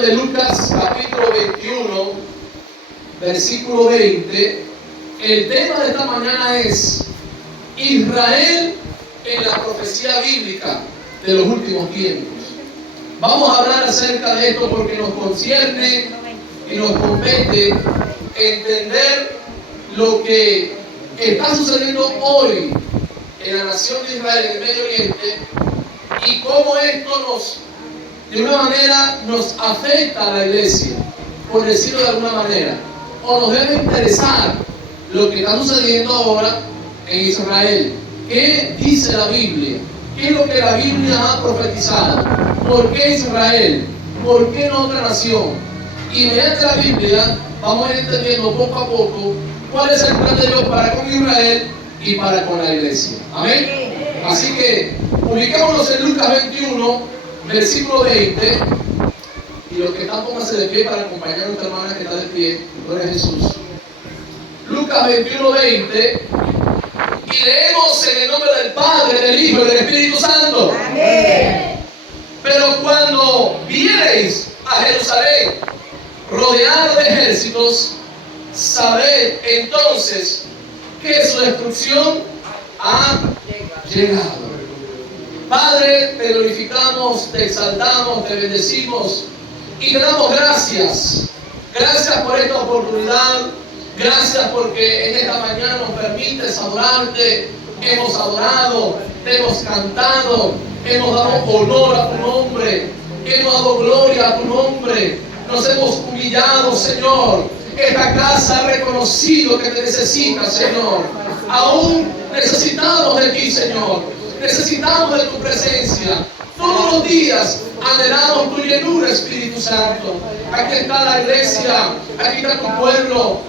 Evangelio de Lucas, capítulo 21, versículo 20. El tema de esta mañana es Israel en la profecía bíblica de los últimos tiempos. Vamos a hablar acerca de esto porque nos concierne y nos compete entender lo que está sucediendo hoy en la nación de Israel, en el Medio Oriente, y cómo esto de una manera nos afecta a la iglesia, por decirlo de alguna manera, o nos debe interesar lo que está sucediendo ahora en Israel. ¿Qué dice la Biblia? ¿Qué es lo que la Biblia ha profetizado? ¿Por qué Israel? ¿Por qué no otra nación? Y mediante la Biblia vamos a ir entendiendo poco a poco cuál es el plan de Dios para con Israel y para con la iglesia. Amén. Así que ubicémonos en Lucas 21, versículo 20. Y los que están, pónganse de pie para acompañar a nuestra hermana que está de pie. Gloria a Jesús. Lucas 21, 20. Y leemos en el nombre del Padre, del Hijo y del Espíritu Santo. Amén. Pero cuando viereis a Jerusalén rodeada de ejércitos, sabed entonces que su destrucción ha llegado. Padre, te glorificamos, te exaltamos, te bendecimos y te damos gracias. Gracias por esta oportunidad. Gracias porque en esta mañana nos permites adorarte. Hemos adorado, te hemos cantado, hemos dado honor a tu nombre, hemos dado gloria a tu nombre. Nos hemos humillado, Señor. Esta casa ha reconocido que te necesita, Señor. Aún necesitamos de ti, Señor. Necesitamos de tu presencia. Todos los días anhelamos tu llenura, Espíritu Santo. Aquí está la iglesia, aquí está tu pueblo,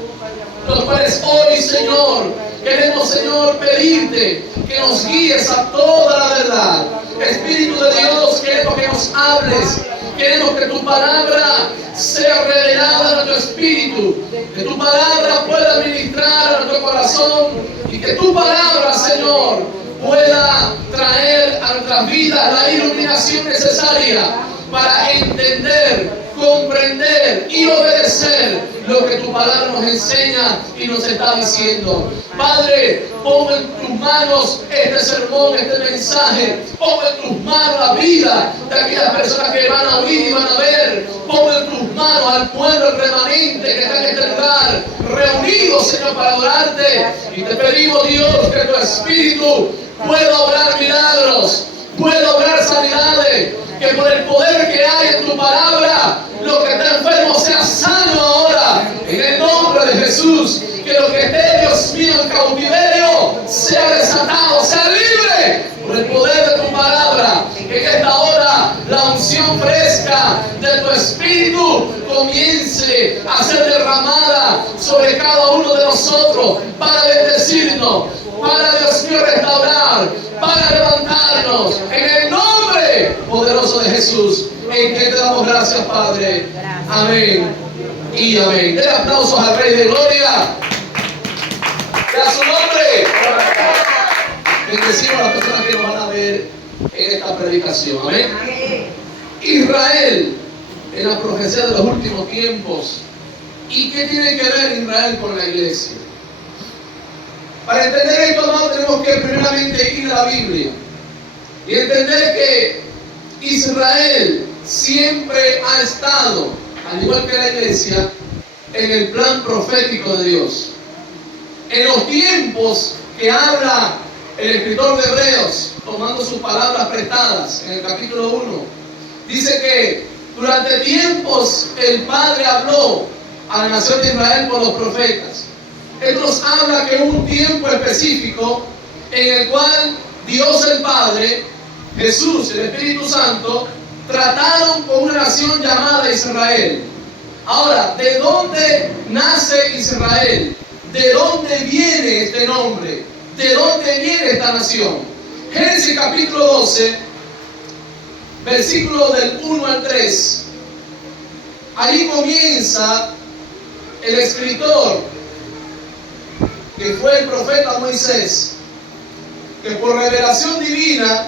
los cuales hoy, Señor, queremos, Señor, pedirte que nos guíes a toda la verdad. Espíritu de Dios, queremos que nos hables. Queremos que tu palabra sea revelada a nuestro espíritu, que tu palabra pueda ministrar a nuestro corazón y que tu palabra, Señor, pueda traer a nuestras vidas la iluminación necesaria para entender, comprender y obedecer lo que tu palabra nos enseña y nos está diciendo. Padre, pon en tus manos este sermón, este mensaje. Pon en tus manos la vida de aquellas personas que van a oír y van a ver. Pon en tus manos al pueblo remanente que está en este lugar, reunido, Señor, para adorarte. Y te pedimos, Dios, que tu Espíritu pueda obrar milagros, pueda obrar sanidades, que por el poder que hay en tu palabra, lo que está enfermo sea sano ahora, en el nombre de Jesús. Que lo que esté, Dios mío, en cautiverio sea desatado, sea libre por el poder de tu palabra. Que en esta hora la unción fresca de tu Espíritu comience a ser derramada sobre cada uno de nosotros para bendecirnos, para, Dios mío, restaurar, para levantarnos en el nombre poderoso de Jesús, en que te damos gracias, Padre. Amén y amén. Den aplausos al Rey de Gloria. Que a su nombre bendecimos a las personas que nos van a ver en esta predicación. Amén. Israel en la profecía de los últimos tiempos. ¿Y qué tiene que ver Israel con la iglesia? Para entender esto, hermano, tenemos que primeramente ir a la Biblia y entender que Israel siempre ha estado, al igual que la iglesia, en el plan profético de Dios. En los tiempos que habla el escritor de Hebreos, tomando sus palabras prestadas en el capítulo 1, dice que durante tiempos el Padre habló a la nación de Israel por los profetas. Él nos habla que hubo un tiempo específico en el cual Dios el Padre, Jesús, el Espíritu Santo, trataron con una nación llamada Israel. Ahora, ¿de dónde nace Israel? ¿De dónde viene este nombre? ¿De dónde viene esta nación? Génesis capítulo 12, versículos del 1 al 3. Ahí comienza el escritor, que fue el profeta Moisés, que por revelación divina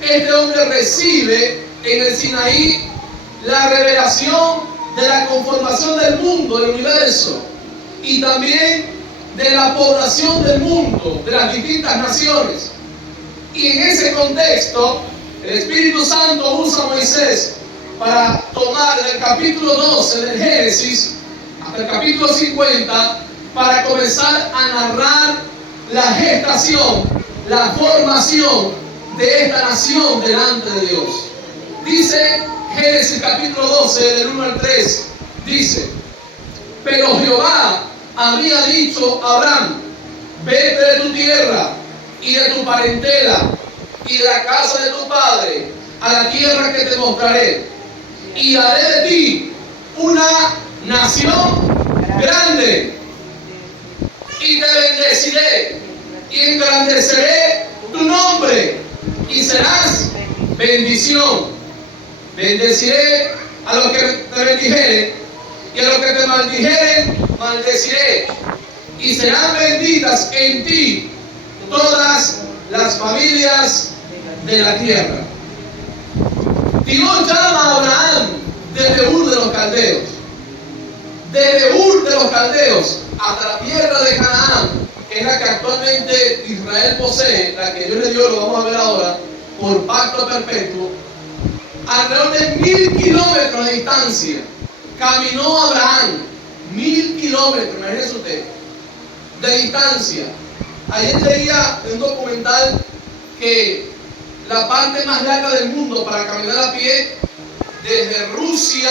este hombre recibe en el Sinaí la revelación de la conformación del mundo, del universo, y también de la población del mundo, de las distintas naciones. Y en ese contexto, el Espíritu Santo usa a Moisés para tomar del capítulo 12 del Génesis hasta el capítulo 50 para comenzar a narrar la gestación, la formación de esta nación delante de Dios. Dice Génesis capítulo 12 del 1 al 3, dice: pero Jehová había dicho a Abraham: vete de tu tierra y de tu parentela y de la casa de tu padre a la tierra que te mostraré, y haré de ti una nación grande, y te bendeciré y engrandeceré tu nombre, y serás bendición. Bendeciré a los que te bendijeren, y a los que te maldijeren maldeciré, y serán benditas en ti todas las familias de la tierra. Dios llama a Abraham desde Ur de los Caldeos, desde Ur de los Caldeos hasta la tierra de Canaán, que es la que actualmente Israel posee, la que Dios le dio, lo vamos a ver ahora, por pacto perpetuo. Alrededor de 1000 kilómetros de distancia caminó Abraham, 1000 kilómetros, imagínese usted, de distancia. Ayer leía en un documental que la parte más larga del mundo para caminar a pie, desde Rusia,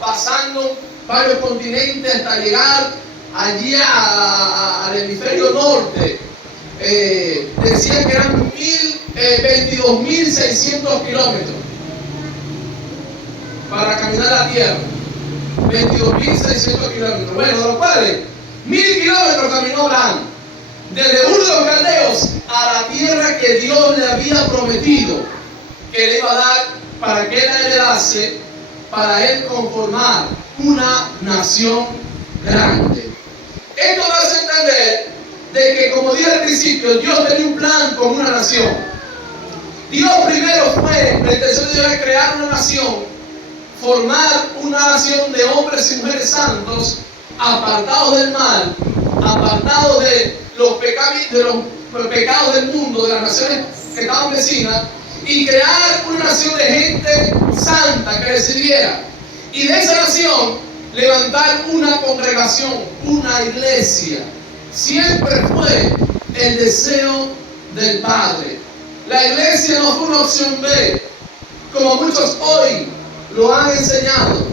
pasando varios continentes hasta llegar allí al hemisferio norte, decían que eran 22.600 kilómetros para caminar la tierra. 22.600 kilómetros. Bueno, de los cuales 1000 kilómetros caminó Abraham, desde Ur de los Caldeos a la tierra que Dios le había prometido que le iba a dar para que él la heredase, para él conformar una nación grande. Esto me hace entender de que, como dije al principio, Dios tenía un plan con una nación. Dios primero fue, la intención de Dios era crear una nación, formar una nación de hombres y mujeres santos, apartados del mal, apartados de los pecados del mundo, de las naciones que estaban vecinas, y crear una nación de gente santa que le sirviera. Y de esa nación levantar una congregación, una iglesia. Siempre fue el deseo del Padre. La iglesia no fue una opción B, como muchos hoy lo han enseñado.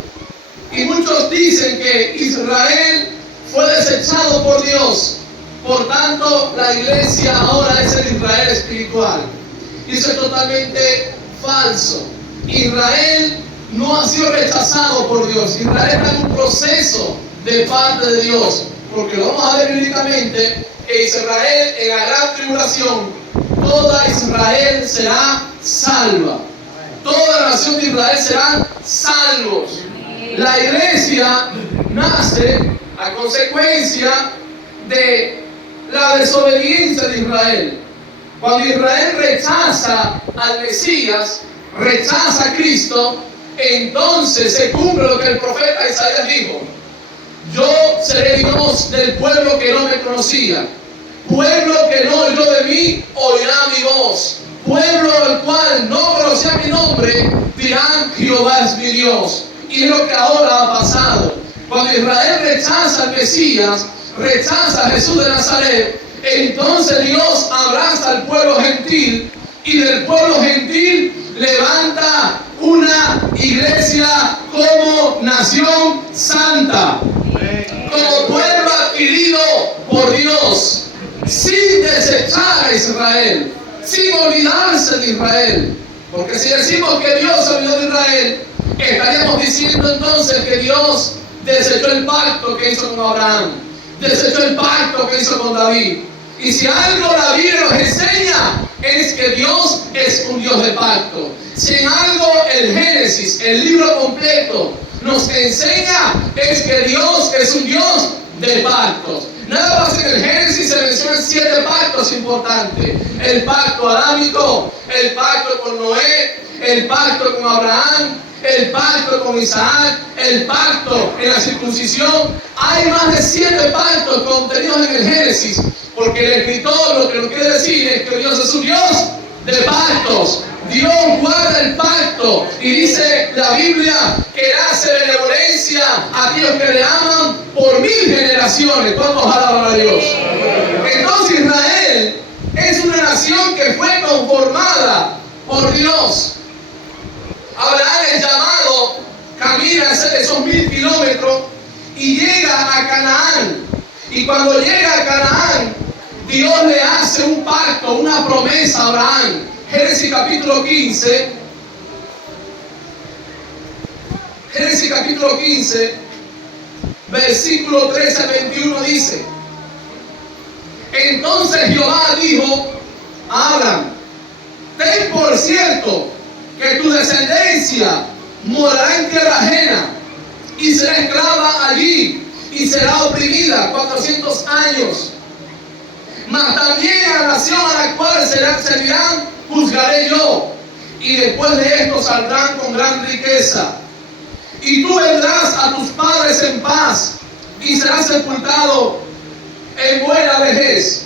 Y muchos dicen que Israel fue desechado por Dios, por tanto la iglesia ahora es el Israel espiritual. Y eso es totalmente falso. Israel no ha sido rechazado por Dios. Israel está en un proceso de parte de Dios, porque lo vamos a ver bíblicamente, que Israel en la gran tribulación, toda Israel será salva. Toda la nación de Israel serán salvos. La iglesia nace a consecuencia de la desobediencia de Israel. Cuando Israel rechaza al Mesías, rechaza a Cristo, entonces se cumple lo que el profeta Isaías dijo: yo seré Dios del pueblo que no me conocía, pueblo que no oyó de mí oirá mi voz, pueblo al cual no conocía mi nombre dirán: Jehová es mi Dios. Y es lo que ahora ha pasado. Cuando Israel rechaza al Mesías, rechaza a Jesús de Nazaret, entonces Dios abraza al pueblo gentil, y del pueblo gentil levanta una iglesia como nación santa, como pueblo adquirido por Dios, sin desechar a Israel, sin olvidarse de Israel. Porque si decimos que Dios se olvidó de Israel, estaríamos diciendo entonces que Dios desechó el pacto que hizo con Abraham, desechó el pacto que hizo con David. Y si algo la Biblia nos enseña es que Dios es un Dios de pacto. Si en algo el Génesis, el libro completo, nos enseña es que Dios es un Dios de pactos. Nada más en el Génesis se mencionan 7 pactos importantes: el pacto adámico, el pacto con Noé, el pacto con Abraham, el pacto con Isaac, el pacto en la circuncisión. Hay más de 7 pactos contenidos en el Génesis, porque el escritor lo que nos quiere decir es que Dios es un Dios de pactos. Dios guarda el pacto y dice la Biblia que Él hace benevolencia a aquellos que le aman por 1000 generaciones. ¿Cuántos alaban a Dios? Entonces Israel es una nación que fue conformada por Dios. Abraham es llamado, camina esos 1000 kilómetros y llega a Canaán. Y cuando llega a Canaán, Dios le hace un pacto, una promesa a Abraham. Génesis capítulo 15. Génesis capítulo 15, versículo 13 al 21 dice: entonces Jehová dijo a Abraham: ten por cierto que tu descendencia morará en tierra ajena y será esclava allí y será oprimida 400 años. Mas también a la nación a la cual servirán juzgaré yo, y después de esto saldrán con gran riqueza. Y tú vendrás a tus padres en paz y serás sepultado en buena vejez.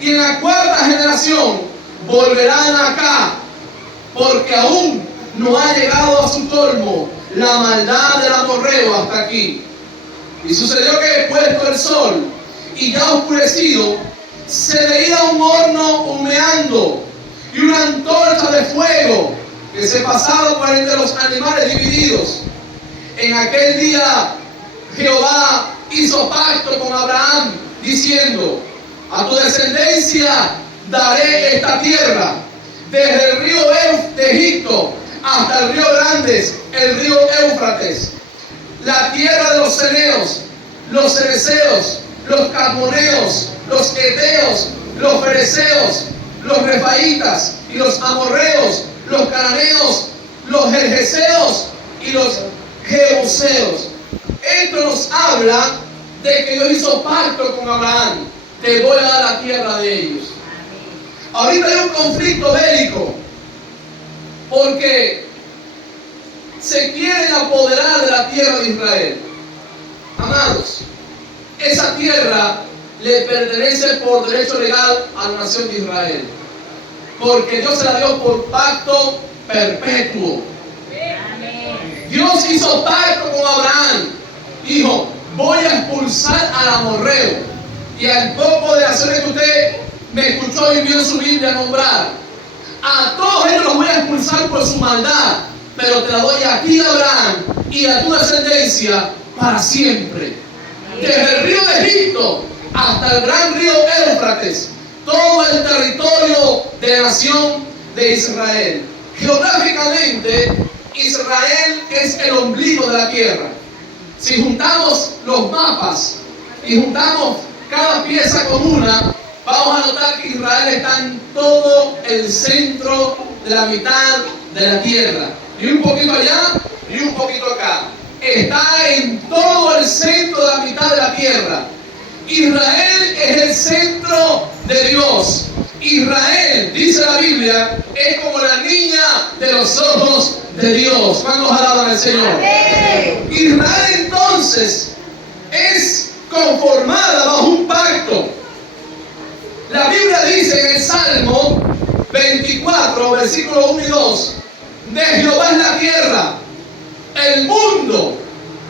Y en la 4ª generación volverán acá, porque aún no ha llegado a su colmo la maldad del amorreo hasta aquí. Y sucedió que puesto el sol y ya oscurecido, se veía un horno humeando y una antorcha de fuego que se pasaba por entre los animales divididos. En aquel día Jehová hizo pacto con Abraham, diciendo: a tu descendencia daré esta tierra, desde el río de Egipto hasta el río Grandes, el río Éufrates, la tierra de los ceneos, los cerezeos, los cadmoneos, los heteos, los fereceos, los refaitas y los amorreos, los cananeos, los gergeseos y los jebuseos. Esto nos habla de que Dios hizo pacto con Abraham: te voy a dar la tierra de ellos. Ahorita hay un conflicto bélico porque se quieren apoderar de la tierra de Israel. Amados, esa tierra le pertenece por derecho legal a la nación de Israel, porque Dios se la dio por pacto perpetuo. Dios hizo pacto con Abraham. Dijo: voy a expulsar al amorreo. Y al poco de naciones que usted me escuchó y vio en su Biblia nombrar, a todos ellos los voy a expulsar por su maldad, pero te la doy a ti, Abraham, y a tu descendencia para siempre. Desde el río de Egipto hasta el gran río Éufrates, todo el territorio de la nación de Israel. Geográficamente, Israel es el ombligo de la tierra. Si juntamos los mapas y juntamos cada pieza con una, vamos a notar que Israel está en todo el centro de la mitad de la tierra. Y un poquito allá y un poquito acá. Está en todo el centro de la mitad de la tierra. Israel es el centro de Dios. Israel, dice la Biblia, es como la niña de los ojos de Dios. ¿Cuántos alaban al Señor? Amén. Israel entonces es conformada bajo un pacto. La Biblia dice en el Salmo 24, versículos 1 y 2: de Jehová es la tierra, el mundo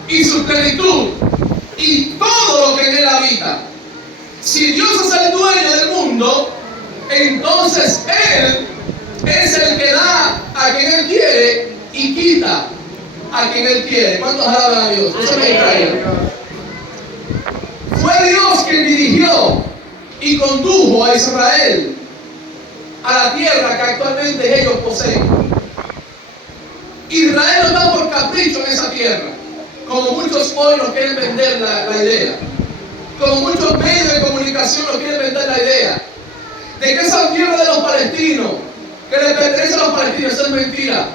y su plenitud, y todo lo que en él habita. Si Dios es el dueño del mundo, entonces Él es el que da a quien Él quiere y quita a quien Él quiere. ¿Cuántos alaban a Dios? Eso es Israel. Fue Dios quien dirigió y condujo a Israel a la tierra que actualmente ellos poseen. Israel no está por capricho en esa tierra, como muchos hoy nos quieren vender la idea, como muchos medios de comunicación nos quieren vender la idea de que esa tierra de los palestinos, que le pertenece a los palestinos. Eso es mentira.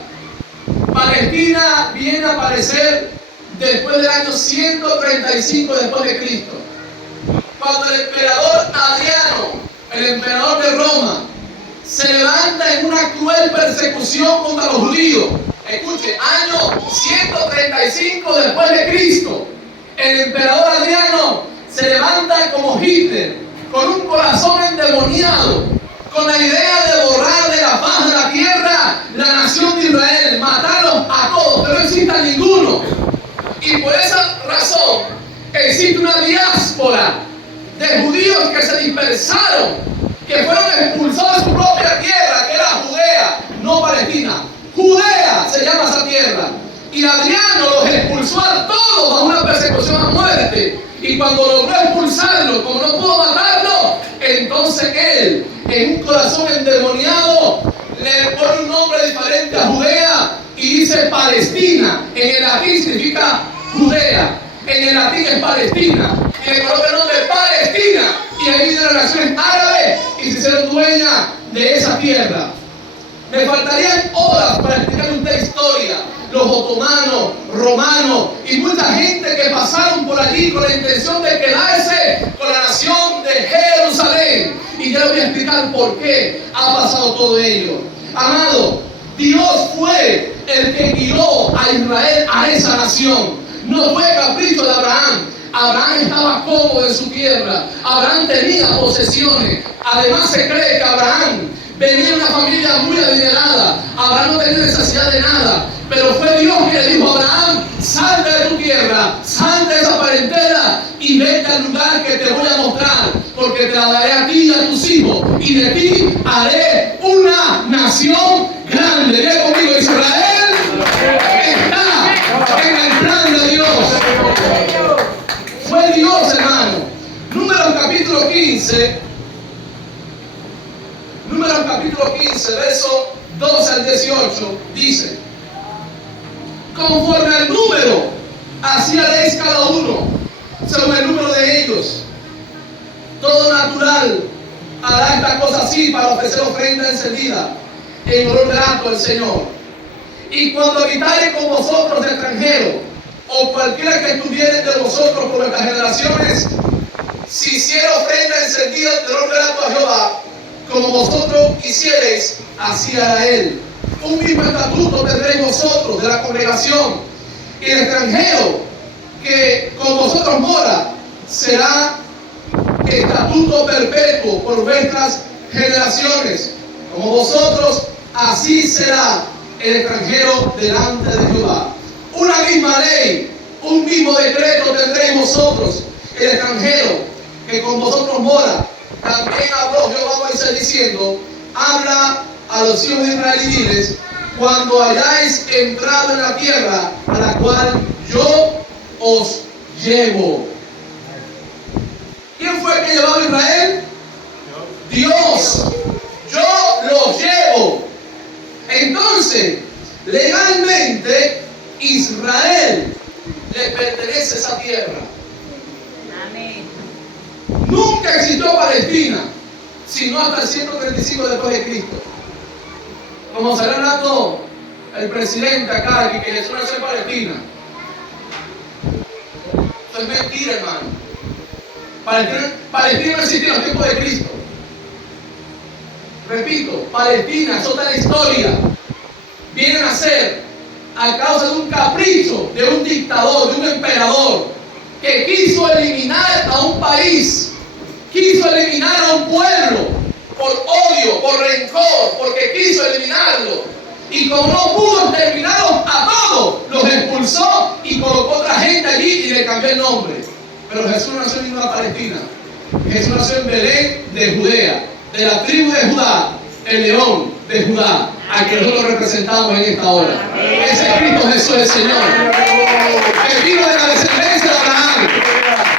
Palestina viene a aparecer después del año 135 después de Cristo, cuando el emperador Adriano, el emperador de Roma, se levanta en una cruel persecución contra los judíos. Escuche, año 135 después de Cristo, el emperador Adriano se levanta como Hitler, con un corazón endemoniado, con la idea de borrar de la faz de la tierra la nación de Israel, matarlos a todos, que no exista ninguno. Y por esa razón existe una diáspora de judíos que se dispersaron, que fueron expulsados de su propia tierra, que era Judea, no Palestina. Judea se llama esa tierra. Y Adriano los expulsó a todos bajo una persecución a muerte. Y cuando logró expulsarlo, como no pudo matarlo, entonces él, en un corazón endemoniado, le pone un nombre diferente a Judea y dice Palestina. En el latín significa Judea. En el latín es Palestina. Y le coloca el nombre Palestina. Y ahí vienen las naciones árabes y se hicieron dueñas de esa tierra. Me faltarían horas para explicar usted historia. Los otomanos, romanos y mucha gente que pasaron por allí con la intención de quedarse con la nación de Jerusalén. Y ya le voy a explicar por qué ha pasado todo ello. Amado, Dios fue el que guió a Israel a esa nación. No fue capricho de Abraham. Abraham estaba cómodo en su tierra. Abraham tenía posesiones. Además se cree que Abraham venía de una familia muy adinerada. Abraham no tenía necesidad de nada. Pero fue Dios que le dijo a Abraham: salte de tu tierra, salte de esa parentela y vete al lugar que te voy a mostrar, porque te la daré a ti y a tus hijos, y de ti haré una nación grande. Diga conmigo: Israel está en el plan de Dios. Fue Dios, hermano. Números capítulo 15, verso 12 al 18, dice: conforme al número, así haréis cada uno, según el número de ellos. Todo natural hará esta cosa así para ofrecer ofrenda encendida en olor grato al Señor. Y cuando habitareis con vosotros de extranjero, o cualquiera que estuviere de vosotros por vuestras generaciones, si hiciera ofrenda encendida de olor grato a Jehová, como vosotros hiciereis, así hará él. Un mismo estatuto tendréis vosotros de la congregación, y el extranjero que con vosotros mora será estatuto perpetuo por vuestras generaciones. Como vosotros, así será el extranjero delante de Jehová. Una misma ley, un mismo decreto tendréis vosotros. El extranjero que con vosotros mora, también habló Jehová a Moisés diciendo: habla a los hijos de Israel y diles: cuando hayáis entrado en la tierra a la cual yo os llevo. ¿Quién fue el que llevaba a Israel? Dios. Yo los llevo. Entonces, legalmente, Israel le pertenece a esa tierra. Amén. Nunca existió Palestina, sino hasta el 135 después de Cristo. Como salió hablando el presidente acá, que eso no es Palestina. Eso es mentira, hermano. Palestina no existía en los tiempos de Cristo. Repito, Palestina, eso está en la historia. Vienen a ser a causa de un capricho de un dictador, de un emperador, que quiso eliminar a un país, quiso eliminar a un pueblo, por odio, por rencor, porque quiso eliminarlo. Y como no pudo exterminarlos a todos, los expulsó y colocó otra gente allí y le cambió el nombre. Pero Jesús no nació en ninguna Palestina. Jesús nació en Belén de Judea, de la tribu de Judá, el león de Judá, a que nosotros representamos en esta hora. Ese Cristo Jesús es el Señor. Que vino de la descendencia de Abraham,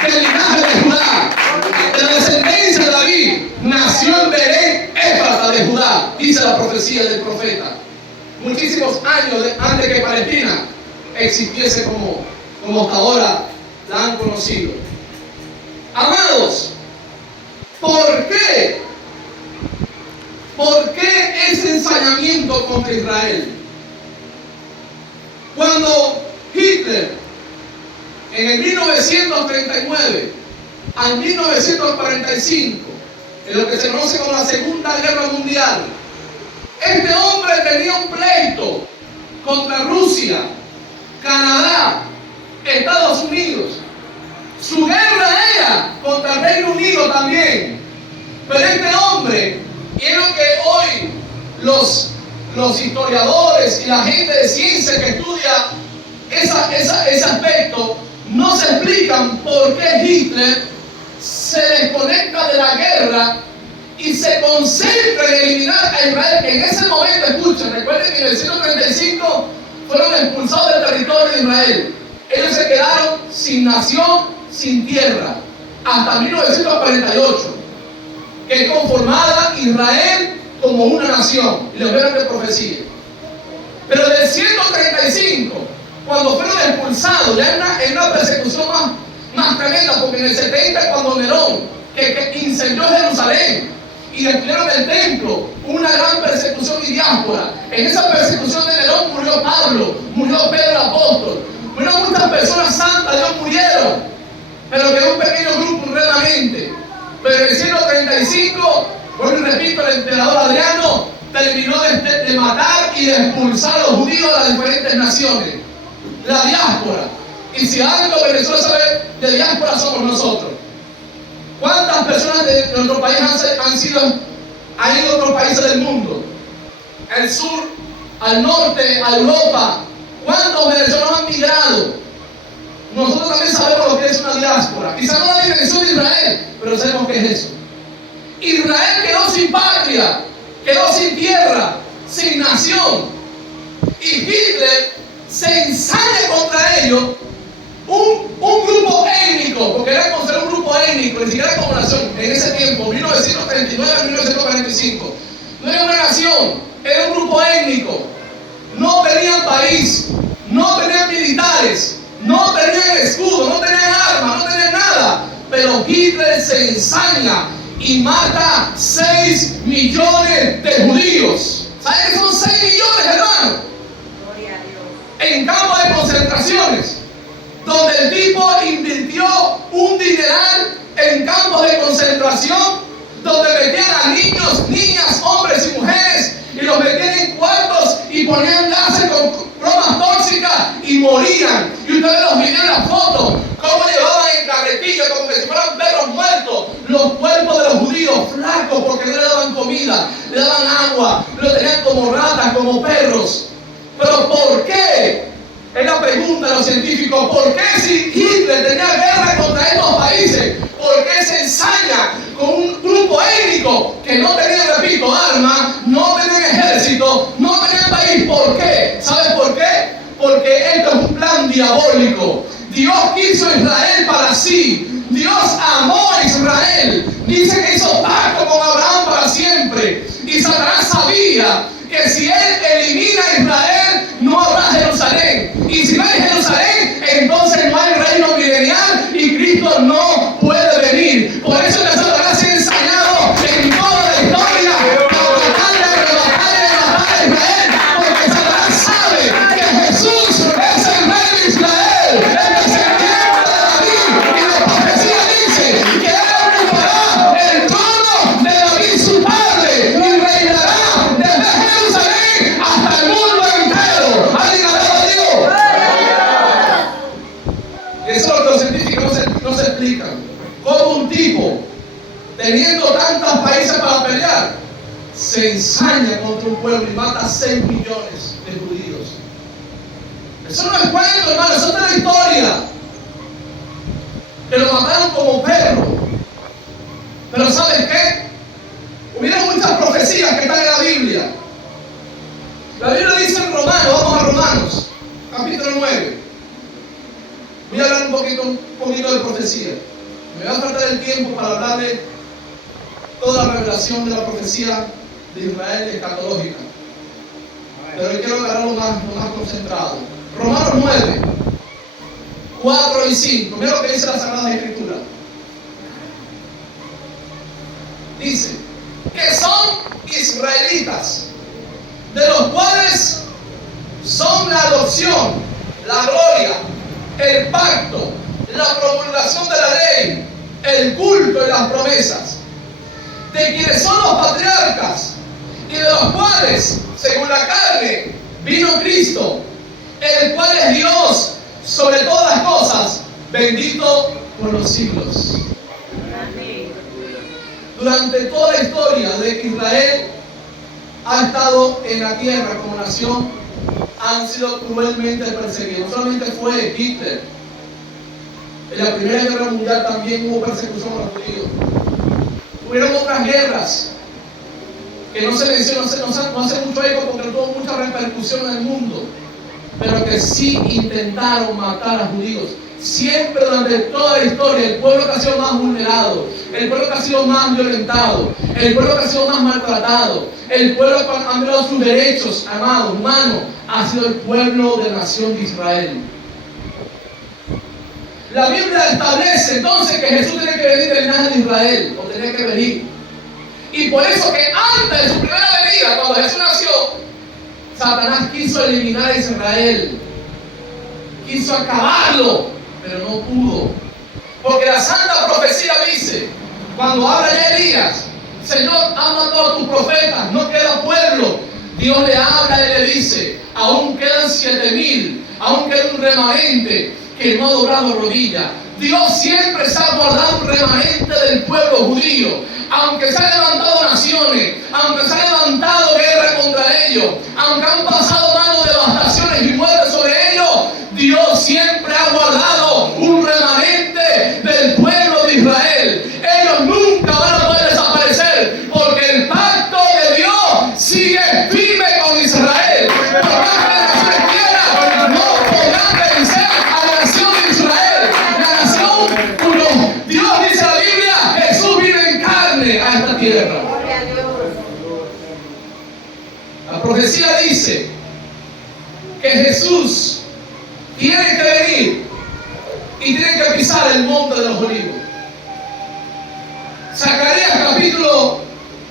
del linaje de Judá, de la descendencia de David, nació en Belén, Éfrata de Judá, dice la profecía del profeta. Muchísimos años antes que Palestina existiese como hasta ahora la han conocido. Amados, ¿por qué? ¿Por qué ese ensañamiento contra Israel? Cuando Hitler, en el 1939 al 1945, en lo que se conoce como la Segunda Guerra Mundial, Este hombre tenía un pleito contra Rusia, Canadá, Estados Unidos. Su guerra era contra el Reino Unido también. Pero este hombre, y es lo que hoy los historiadores y la gente de ciencia que estudia ese aspecto, no se explican por qué Hitler se desconecta de la guerra y se concentra en eliminar a Israel. En ese momento, escuchen, recuerden que en el siglo 35 fueron expulsados del territorio de Israel. Ellos se quedaron sin nación, sin tierra, hasta 1948, que es conformada Israel como una nación, y lo vieron de profecía. Pero del 135, cuando fueron expulsados, ya en una persecución más tremenda, porque en el 70, cuando Nerón, que incendió Jerusalén y destruyeron el templo, una gran persecución y diáspora. En esa persecución de Nerón murió Pablo, murió Pedro el apóstol, murieron muchas personas santas, Dios murieron, pero quedó un pequeño grupo realmente. Pero en el 135, vuelvo y repito, el emperador Adriano terminó de matar y de expulsar a los judíos de las diferentes naciones, la diáspora. Y si algo Venezuela sabe de diáspora somos nosotros. ¿Cuántas personas de nuestro país han ido a otros países del mundo? Al sur, al norte, a Europa. ¿Cuántos venezolanos han migrado? Nosotros también sabemos lo que es una diáspora. Quizás no la dimensión de Israel, pero sabemos qué es eso. Israel quedó sin patria, quedó sin tierra, sin nación. Y Hitler se ensaña contra ellos. Un grupo étnico, porque era considerado un grupo étnico, ni siquiera como nación, en ese tiempo, 1939 a 1945. No era una nación, era un grupo étnico. No tenían país, no tenían militares, no tenían escudo, no tenían armas, no tenían nada. Pero Hitler se ensaña y mata 6 millones de judíos. ¿Saben qué son 6 millones, hermano? Gloria a Dios. En campos de concentraciones, donde el tipo invirtió un dineral en campos de concentración, donde metían a niños, niñas, hombres y mujeres, y los metían en cuartos y ponían gases con bromas tóxicas y morían. Y ustedes los vieron en la foto, cómo llevaban en carretilla, como que si fueran perros muertos, los cuerpos de los judíos flacos, porque no le daban comida, le daban agua, lo tenían como ratas, como perros. Pero ¿por qué? Es la pregunta de los científicos. ¿Por qué si Hitler tenía guerra contra estos países? ¿Por qué se ensaña con un grupo étnico que no tenía, repito, armas, no tenía ejército, no tenía país? ¿Por qué? ¿Sabes por qué? Porque esto es un plan diabólico. Dios quiso a Israel para sí. Dios amó a Israel. Dice que hizo pacto con Abraham para siempre. Y Satanás sabía que si él elimina a Israel, no habrá Jerusalén. Y si no hay Jerusalén, entonces no hay reino milenial y Cristo no puede venir. Por eso que Satanás se ha ensañado en toda la historia para matar a Israel. Porque Satanás sabe que Jesús es el rey de Israel, el descendiente de David. Y la profecía dice que él ocupará el trono de David su padre y reinará desde Jerusalén hasta el mundo entero. ¿Alguien alaba a Dios? Eso es lo que los científicos no se explican. Como un tipo, teniendo tantos países para pelear, se ensaña contra un pueblo y mata 6 millones de judíos. Eso no es cuento, hermano, eso es la historia. Que lo mataron como perro. Pero ¿sabes qué? Hubieron muchas profecías que están en la Biblia. La Biblia dice en Romanos, vamos a Romanos, capítulo 9. Voy a hablar un poquito de profecía. Me va a faltar el tiempo para hablar de toda la revelación de la profecía de Israel escatológica. Pero hoy quiero agarrar lo más concentrado. Romanos 9, 4 y 5. Mira lo que dice la Sagrada Escritura. Dice que son israelitas, de los cuales son la adopción, la gloria, el pacto, la promulgación de la ley, el culto y las promesas, de quienes son los patriarcas, y de los cuales, según la carne, vino Cristo, el cual es Dios sobre todas las cosas, bendito por los siglos. Amén. Durante toda la historia de que Israel ha estado en la tierra como nación, han sido cruelmente perseguidos. No solamente fue Hitler. En la Primera Guerra Mundial también hubo persecución a los judíos. Hubieron otras guerras que no se mencionan, no hace mucho eco porque tuvo mucha repercusión en el mundo, pero que sí intentaron matar a judíos. Siempre durante toda la historia, el pueblo que ha sido más vulnerado, el pueblo que ha sido más violentado, el pueblo que ha sido más maltratado, el pueblo que ha violado sus derechos, amados, humanos, ha sido el pueblo de la nación de Israel. La Biblia establece entonces que Jesús tiene que venir del linaje de Israel, o tenía que venir. Y por eso que antes de su primera venida, cuando Jesús nació, Satanás quiso eliminar a Israel, quiso acabarlo, pero no pudo. Porque la santa profecía dice, cuando habla ya Elías, Señor, ha matado a tus profetas, no queda pueblo. Dios le habla y le dice, aún quedan 7,000, aún queda un remanente que no ha doblado rodilla. Dios siempre se ha guardado un remanente del pueblo judío. Aunque se han levantado naciones, aunque se ha levantado guerra contra ellos, aunque han pasado manos de devastaciones y muertes sobre ellos, Dios siempre ha guardado un remanente del pueblo de Israel. Ellos nunca van a poder desaparecer porque el pacto de Dios sigue firme con Israel. Por más que las naciones quieran, no podrán vencer a la nación de Israel. La nación cuyo Dios dice en la Biblia, Jesús vino en carne a esta tierra. Gloria a Dios. La profecía dice que Jesús tiene que venir y tiene que pisar el monte de los olivos. Zacarías capítulo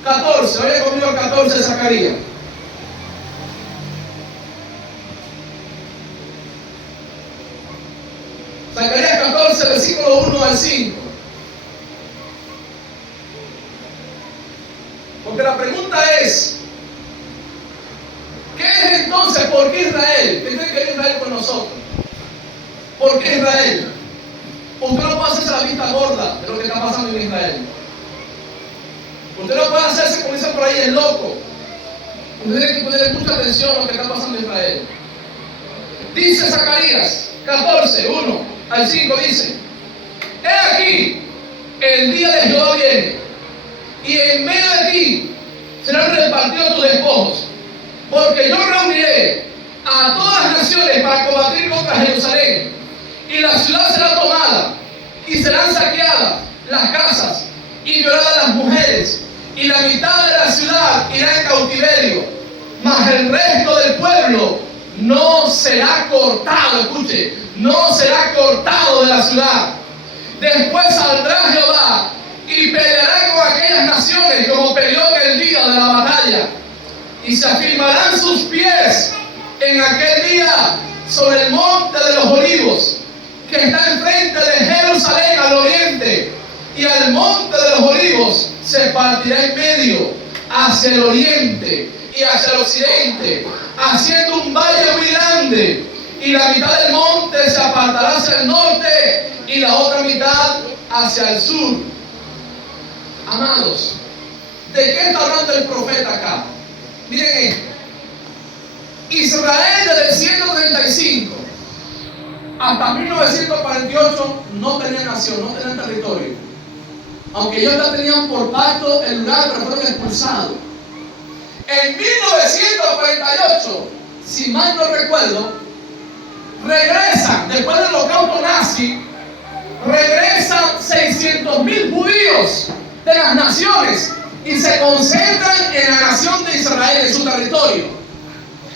14, vaya conmigo al 14 de Zacarías. Zacarías 14, versículo 1 al 5. Porque la pregunta es, ¿qué es entonces? ¿Por qué Israel? ¿Qué tiene que ver Israel con nosotros? ¿Por qué Israel? Usted no puede hacerse la vista gorda de lo que está pasando en Israel. Usted no puede hacerse, como dicen por ahí, el loco. Usted tiene que poner mucha atención a lo que está pasando en Israel. Dice Zacarías 14, 1 al 5, dice: He aquí, el día de Jehová viene, y en medio de ti serán repartidos tus despojos, porque yo reuniré a todas las naciones para combatir contra Jerusalén, y la ciudad será tomada, y serán saqueadas las casas, y violadas las mujeres, y la mitad de la ciudad irá en cautiverio, mas el resto del pueblo no será cortado. Escuche, no será cortado de la ciudad. Después saldrá Jehová y peleará con aquellas naciones como peleó en el día de la batalla, y se afirmarán sus pies en aquel día sobre el monte de los olivos, que está enfrente de Jerusalén al oriente, y al monte de los olivos se partirá en medio hacia el oriente y hacia el occidente, haciendo un valle muy grande, y la mitad del monte se apartará hacia el norte y la otra mitad hacia el sur. Amados, ¿de qué está hablando el profeta acá? Miren esto. Israel desde el 135 hasta 1948 no tenía nación, no tenía territorio. Aunque ellos ya tenían por pacto el lugar, pero fueron expulsados. En 1948, si mal no recuerdo, regresan, después del holocausto nazi, regresan 600,000 judíos de las naciones y se concentran en la nación de Israel, en su territorio.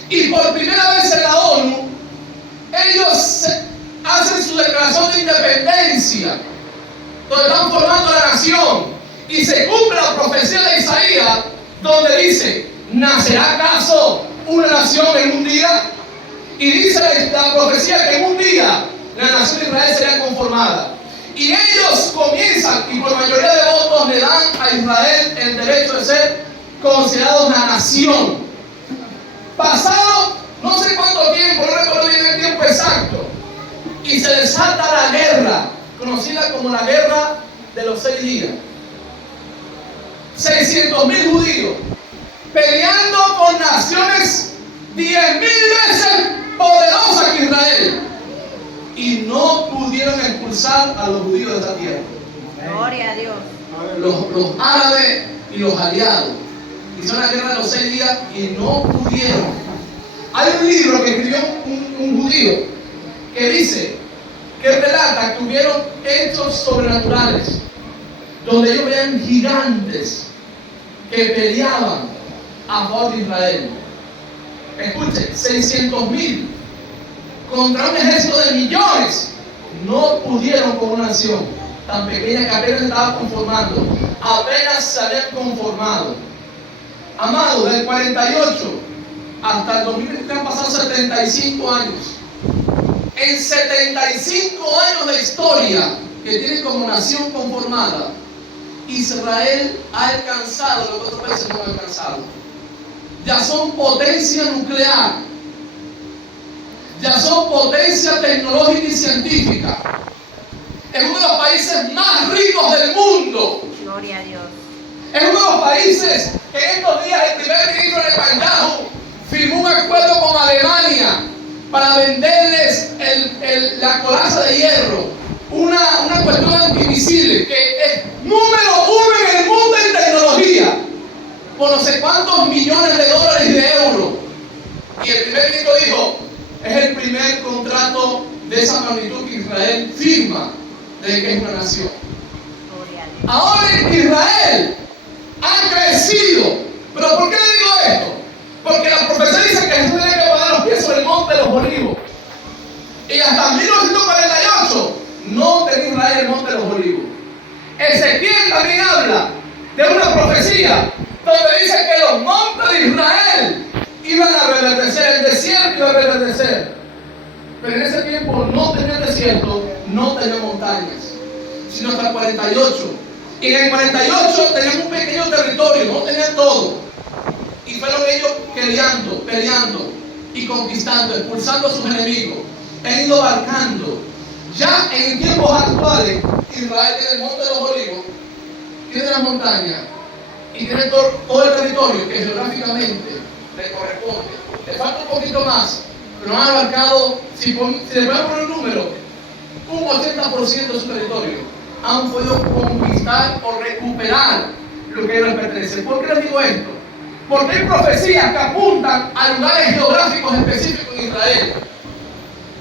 Y por primera vez en la ONU, ellos hacen su declaración de independencia, donde están formando la nación, y se cumple la profecía de Isaías, donde dice: ¿nacerá acaso una nación en un día? Y dice la profecía que en un día la nación de Israel será conformada. Y ellos comienzan, y por mayoría de votos le dan a Israel el derecho de ser considerados una nación. Pasado no sé cuánto tiempo, no recuerdo bien el tiempo exacto, y se desata la guerra, conocida como la guerra de los 6 días. 600.000 judíos peleando con naciones 10.000 veces poderosas que Israel, y no pudieron expulsar a los judíos de esa tierra. Gloria a Dios. Los árabes y los aliados hicieron la guerra de los 6 días y no pudieron. Hay un libro que escribió un judío que dice, que relata que hubieron hechos sobrenaturales donde ellos veían gigantes que peleaban a favor de Israel. Escuchen, 600.000 contra un ejército de millones no pudieron con una nación tan pequeña que apenas estaba conformando, apenas se habían conformado. Amado, del 48 hasta el 2023 han pasado 75 años. En 75 años de historia que tiene como nación conformada, Israel ha alcanzado lo que otros países no han alcanzado. Ya son potencia nuclear, ya son potencia tecnológica y científica. Es uno de los países más ricos del mundo. Gloria a Dios. Es uno de los países que en estos días el primer ministro Netanyahu firmó un acuerdo con Alemania para venderles la coraza de hierro, una cuestión antimisiles que es número 1 en el mundo en tecnología, por no sé cuántos millones de dólares y de euros. Y el primer ministro dijo, es el primer contrato de esa magnitud que Israel firma desde que es una nación. Ahora Israel ha crecido. ¿Pero por qué le digo esto? Porque la profecía dice que Jesús tiene que poner los pies sobre el monte de los olivos. Y hasta 1948 no tenía Israel el monte de los olivos. Ezequiel también habla de una profecía donde dice que los montes de Israel iban a reverdecer, el desierto iba a reverdecer. Pero en ese tiempo no tenía desierto, no tenía montañas, sino hasta el 48. Y en el 48 tenían un pequeño territorio, no tenían todo. Y fueron ellos peleando y conquistando, expulsando a sus enemigos. Han ido abarcando. Ya en tiempos actuales, Israel tiene el monte de los olivos, tiene las montañas y tiene todo el territorio que geográficamente le corresponde. Le falta un poquito más, pero han abarcado, si le voy a poner un número, un 80% de su territorio han podido conquistar o recuperar lo que les pertenece. ¿Por qué les digo esto? Porque hay profecías que apuntan a lugares geográficos específicos en Israel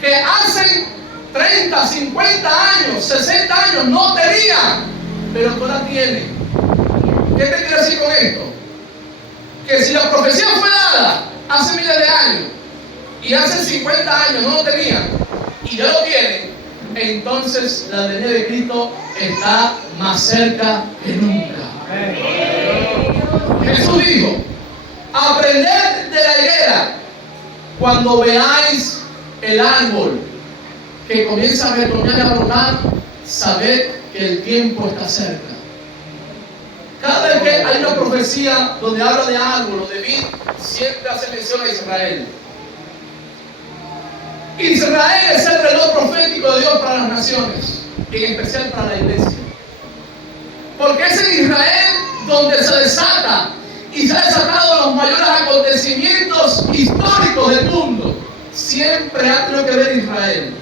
que hace 30, 50 años, 60 años no tenían, pero tú la tienes. ¿Qué te quiero decir con esto? Que si la profecía fue dada hace miles de años y hace 50 años no lo tenían y ya lo tienen, entonces la venida de Cristo está más cerca que nunca. Jesús dijo, aprended de la higuera cuando veáis el árbol que comienza a retoñar y a brotar, sabed que el tiempo está cerca. Cada vez que hay una profecía donde habla de árbol o de vid, siempre hace mención a Israel. Israel es el reloj profético de Dios para las naciones, en especial para la iglesia. Porque es en Israel donde se desata y se han desatado los mayores acontecimientos históricos del mundo. Siempre ha tenido que ver Israel.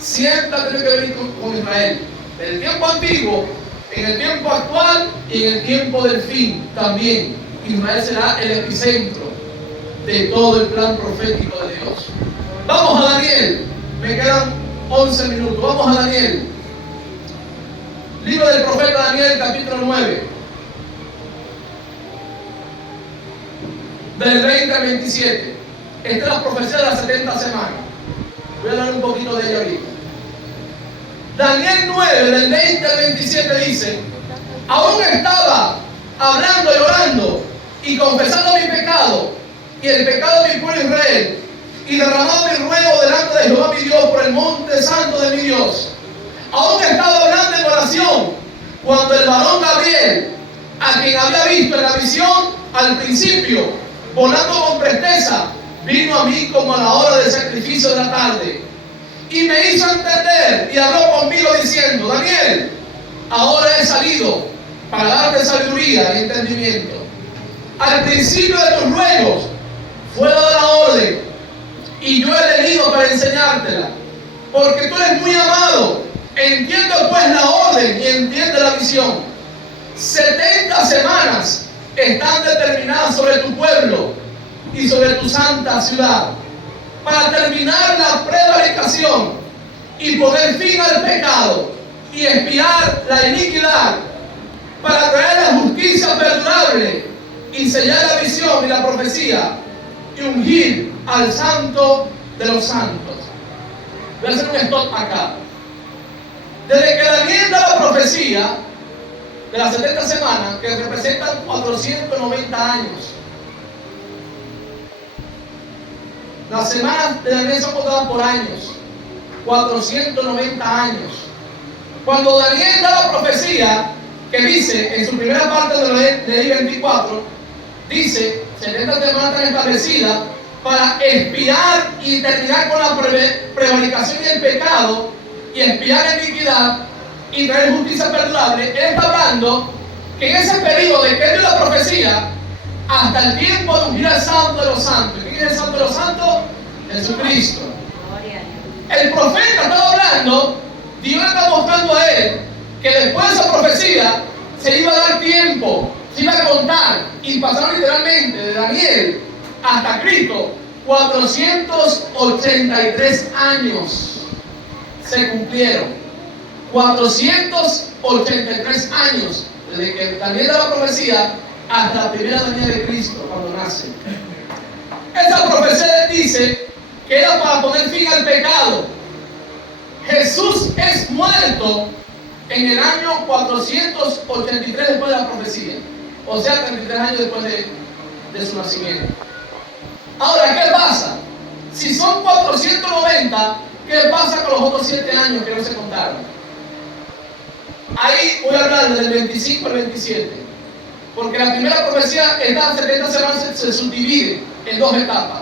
Siempre ha tenido que ver con Israel. En el tiempo antiguo, en el tiempo actual y en el tiempo del fin también. Israel será el epicentro de todo el plan profético de Dios. Vamos a Daniel. Me quedan 11 minutos. Vamos a Daniel. Libro del profeta Daniel, capítulo 9. Del 20 al 27. Esta es la profecía de las 70 semanas. Voy a hablar un poquito de ella ahorita. Daniel 9, del 20 al 27 dice: aún estaba hablando y orando y confesando mi pecado y el pecado de mi pueblo Israel, y derramando mi ruego delante de Jehová mi Dios por el monte santo de mi Dios. Aún estaba hablando en oración cuando el varón Gabriel a quien había visto en la visión al principio, volando con presteza, vino a mí como a la hora del sacrificio de la tarde. Y me hizo entender y habló conmigo diciendo: Daniel, ahora he salido para darte sabiduría y entendimiento. Al principio de tus ruegos fue dada la orden, y yo he venido para enseñártela, porque tú eres muy amado. Entiende pues la orden y entiende la visión. 70 semanas están determinadas sobre tu pueblo y sobre tu santa ciudad, para terminar la prevaricación y poner fin al pecado y expiar la iniquidad, para traer la justicia perdurable y sellar la visión y la profecía y ungir al santo de los santos. Voy a hacer un stop acá. Desde que Daniel da la profecía de las 70 semanas, que representan 490 años, las semanas de Daniel son contadas por años, 490 años. Cuando Daniel da la profecía, que dice en su primera parte de Leí 24, dice 70 semanas están establecidas para expiar y terminar con la prevaricación y el pecado, y expiar la iniquidad y traer justicia perdurable. Él está hablando que en ese periodo de que él dio la profecía hasta el tiempo de ungir al santo de los santos. ¿Quién es el santo de los santos? Jesucristo. El profeta estaba hablando, Dios le está mostrando a él que después de esa profecía se iba a dar tiempo, se iba a contar, y pasaron literalmente de Daniel hasta Cristo 483 años. Se cumplieron 483 años desde que Daniel da la profecía hasta la primera venida de Cristo, cuando nace. Esa profecía dice que era para poner fin al pecado. Jesús es muerto en el año 483 después de la profecía, o sea, 33 años después de su nacimiento. Ahora, ¿qué pasa? Si son 490, ¿qué pasa con los otros 7 años que no se contaron? Ahí voy a hablar del 25 al 27, porque la primera profecía, estas 70 semanas se subdivide en 2 etapas.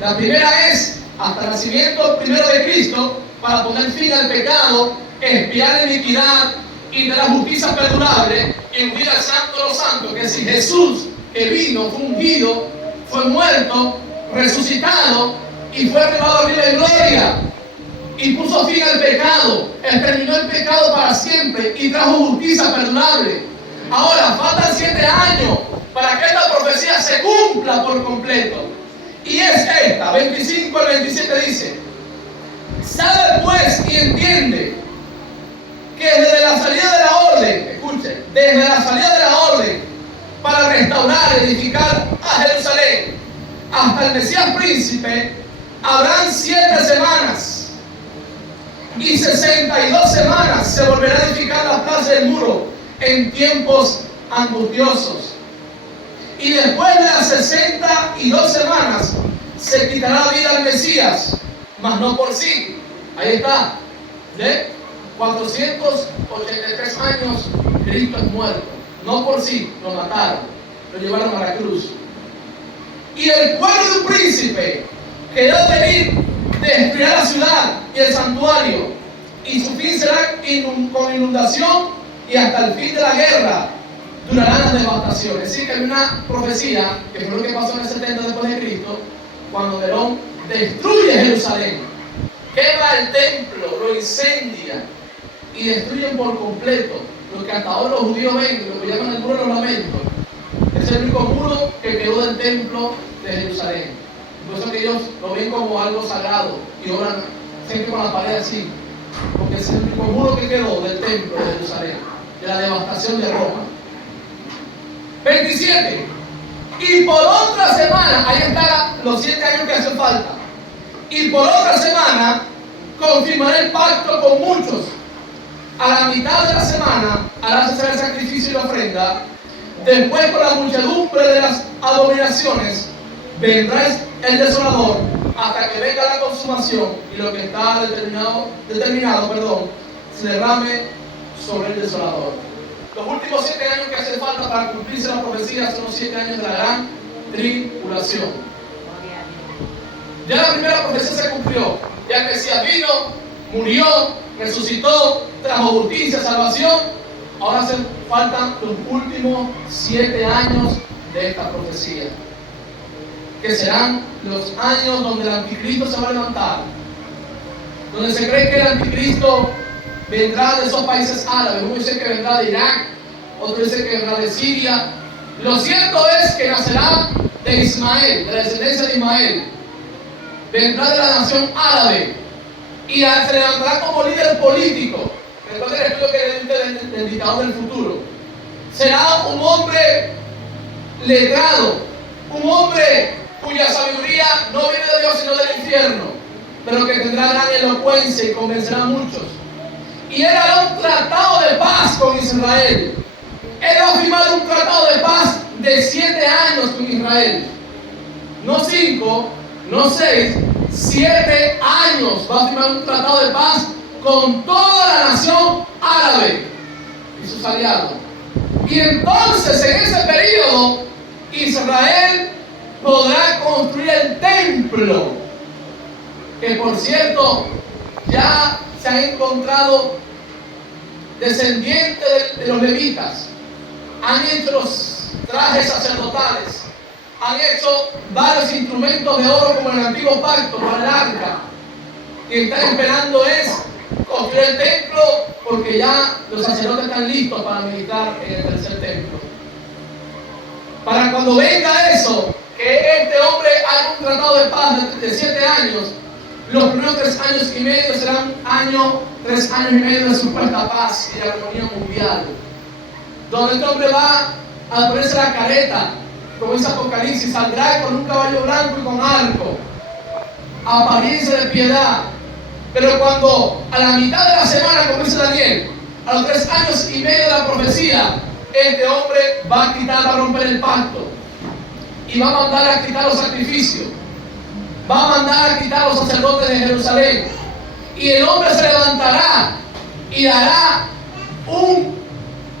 La primera es hasta el nacimiento primero de Cristo, para poner fin al pecado, expiar la iniquidad y de la justicia perdurable, y ungir al santo de los santos. Que si Jesús, que vino, fue ungido, fue muerto, resucitado y fue llevado a vida de gloria, y puso fin al pecado, exterminó el pecado para siempre y trajo justicia perdurable. Ahora faltan 7 años para que esta profecía se cumpla por completo, y es esta. 25 al 27 dice: sabe pues y entiende que desde la salida de la orden, escuchen, desde la salida de la orden para restaurar y edificar a Jerusalén hasta el Mesías príncipe, habrán 7 semanas, y 62 semanas se volverá a edificar la plaza del muro en tiempos angustiosos. Y después de las 62 semanas se quitará la vida al Mesías, mas no por sí. Ahí está. ¿Ve? 483 años Cristo es muerto. No por sí, lo mataron, lo llevaron a la cruz. Y el pueblo de un príncipe que debe venir, destruirá la ciudad y el santuario, y su fin será con inundación, y hasta el fin de la guerra durarán las devastaciones. Es decir, que hay una profecía, que fue lo que pasó en el 70 después de Cristo, cuando Nerón destruye Jerusalén, quema el templo, lo incendia y destruyen por completo lo que hasta ahora los judíos ven, lo que llaman el muro de los lamentos. Es el único muro que quedó del templo de Jerusalén. Por eso que ellos lo ven como algo sagrado y oran siempre con la pared así, porque es el único muro que quedó del templo de Jerusalén, de la devastación de Roma. 27. Y por otra semana, ahí están los 7 años que hacen falta. Y por otra semana confirmaré el pacto con muchos. A la mitad de la semana hará cesar el sacrificio y la ofrenda. Después, con la muchedumbre de las abominaciones, vendrá el desolador hasta que venga la consumación, y lo que está determinado se derrame sobre el desolador. Los últimos 7 años que hacen falta para cumplirse la profecía son los 7 años de la gran tribulación. Ya la primera profecía se cumplió. Ya el Mesías vino, murió, resucitó, trajo justicia, salvación. Ahora hacen falta los últimos 7 años de esta profecía, que serán los años donde el anticristo se va a levantar, donde se cree que el anticristo vendrá de esos países árabes. Uno dice que vendrá de Irak, otro dice que vendrá de Siria. Lo cierto es que nacerá de Ismael, de la descendencia de Ismael, vendrá de la nación árabe y se levantará como líder político. Recuerden el estudio que del dictador del futuro. Será un hombre letrado, un hombre cuya sabiduría no viene de Dios sino del infierno, pero que tendrá gran elocuencia y convencerá a muchos. Y él hará un tratado de paz con Israel. Él va a firmar un tratado de paz de 7 años con Israel. No 5, no 6, 7 años va a firmar un tratado de paz con toda la nación árabe y sus aliados. Y entonces en ese periodo Israel podrá construir el templo, que por cierto ya se han encontrado descendientes de los levitas, han hecho los trajes sacerdotales, han hecho varios instrumentos de oro como en el antiguo pacto para el arca, y están esperando es construir el templo, porque ya los sacerdotes están listos para militar en el tercer templo. Para cuando venga eso, que este hombre haga un tratado de paz de 7 años, los primeros 3 años y medio serán 3 años y medio de supuesta paz y de armonía mundial, donde este hombre va a ponerse la careta, como dice Apocalipsis, saldrá con un caballo blanco y con arco, apariencia de piedad. Pero cuando a la mitad de la semana, como dice Daniel, a los 3 años y medio de la profecía, este hombre va a romper el pacto y va a mandar a quitar los sacrificios, va a mandar a quitar los sacerdotes de Jerusalén, y el hombre se levantará y dará un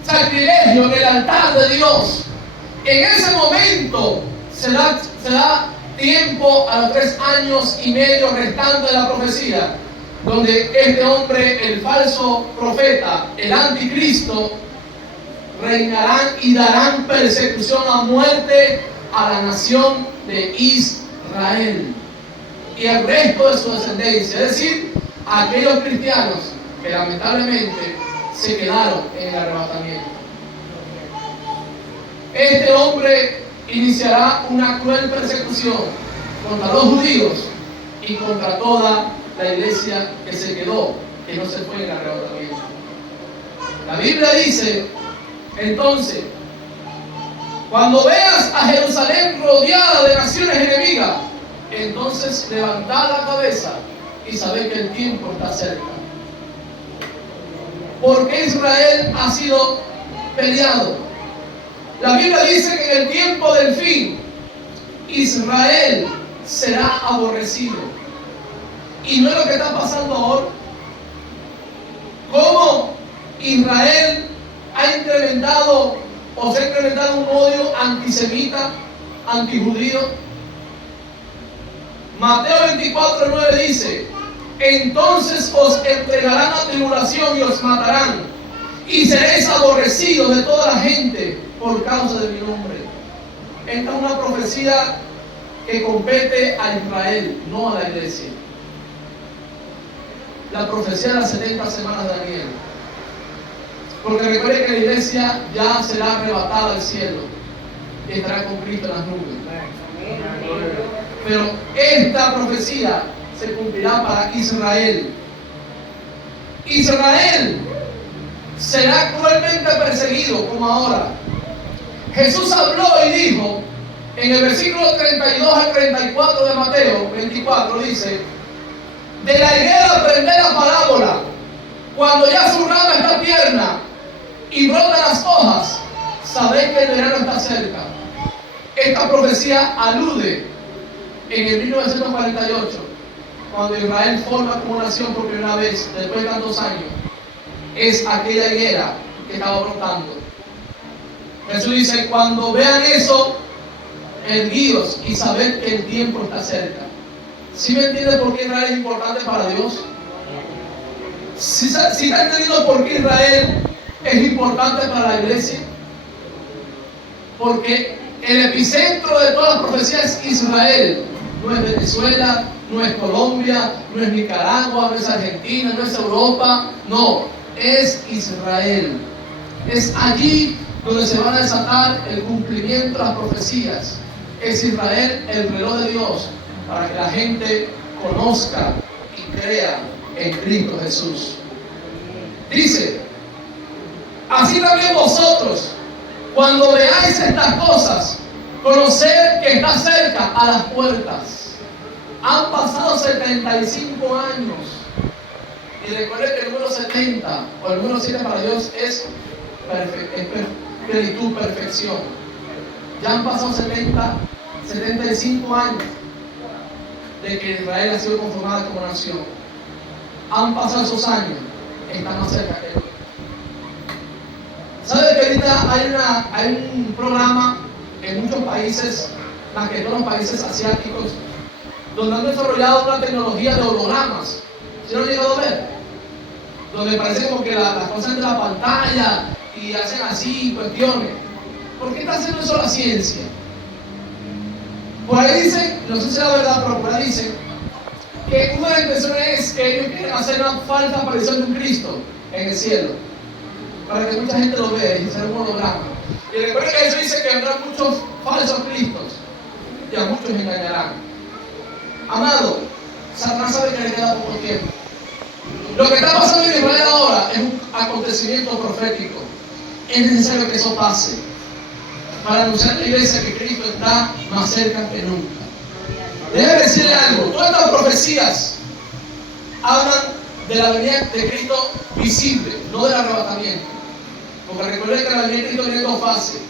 sacrilegio en el altar de Dios. En ese momento se da tiempo a los 3 años y medio restantes de la profecía, donde este hombre, el falso profeta, el anticristo, reinarán y darán persecución a muerte a la nación de Israel y al resto de su descendencia, es decir, a aquellos cristianos que lamentablemente se quedaron en el arrebatamiento. Este hombre iniciará una cruel persecución contra los judíos y contra toda la iglesia que se quedó, que no se fue en el arrebatamiento. La Biblia dice, entonces, cuando veas a Jerusalén rodeada de naciones enemigas, entonces levantad la cabeza y sabed que el tiempo está cerca. Porque Israel ha sido peleado. La Biblia dice que en el tiempo del fin Israel será aborrecido. Y no es lo que está pasando ahora. Cómo Israel ha incrementado o se ha incrementado un odio antisemita, antijudío. Mateo 24:9 dice: entonces os entregarán a tribulación y os matarán, y seréis aborrecidos de toda la gente por causa de mi nombre. Esta es una profecía que compete a Israel, no a la iglesia. La profecía de las 70 semanas de Daniel. Porque recuerde que la iglesia ya será arrebatada al cielo y estará con Cristo en las nubes. Pero esta profecía se cumplirá para Israel. Israel será cruelmente perseguido como ahora. Jesús habló y dijo en el versículo 32 al 34 de Mateo 24, dice: de la higuera aprended la parábola, cuando ya su rama está tierna y brotan las hojas, sabéis que el verano está cerca. Esta profecía alude en el 1948, cuando Israel forma como nación por primera vez después de tantos años. Es aquella higuera que estaba brotando. Jesús dice, cuando vean eso, erguíos y sabed que el tiempo está cerca. ¿Sí me entiende por qué Israel es importante para Dios? ¿Sí está entendiendo por qué Israel es importante para la iglesia? Porque el epicentro de toda la profecía es Israel. No es Venezuela, no es Colombia, no es Nicaragua, no es Argentina, no es Europa. No, es Israel. Es allí donde se van a desatar el cumplimiento de las profecías. Es Israel el reloj de Dios para que la gente conozca y crea en Cristo Jesús. Dice, así también vosotros, cuando veáis estas cosas, conoced que está cerca a las puertas. Han pasado 75 años. Y recuerden que el número 70 o el número 7 para Dios es plenitud, perfección. Ya han pasado 75 años de que Israel ha sido conformada como nación. Han pasado esos años, está más cerca que él. ¿Sabe que ahorita hay un programa en muchos países, más que todos los países asiáticos, donde han desarrollado una tecnología de hologramas? ¿Sí lo han llegado a ver? Donde parece como que las cosas de la pantalla y hacen así cuestiones. ¿Por qué está haciendo eso la ciencia? Por ahí dicen, no sé si es la verdad, pero por ahí dicen que una de las intenciones es que ellos quieren hacer una falsa aparición de un Cristo en el cielo, para que mucha gente lo vea y sea un holograma. Y recuerden que eso dice que habrá muchos falsos cristos y a muchos engañarán. Amado, Satanás sabe que le queda poco tiempo. Lo que está pasando en Israel ahora es un acontecimiento profético. Es necesario que eso pase para anunciar a la iglesia que Cristo está más cerca que nunca. Déjeme decirle algo, todas estas profecías hablan de la venida de Cristo visible, no del arrebatamiento. Porque recuerden que la venida de Cristo tiene dos fases.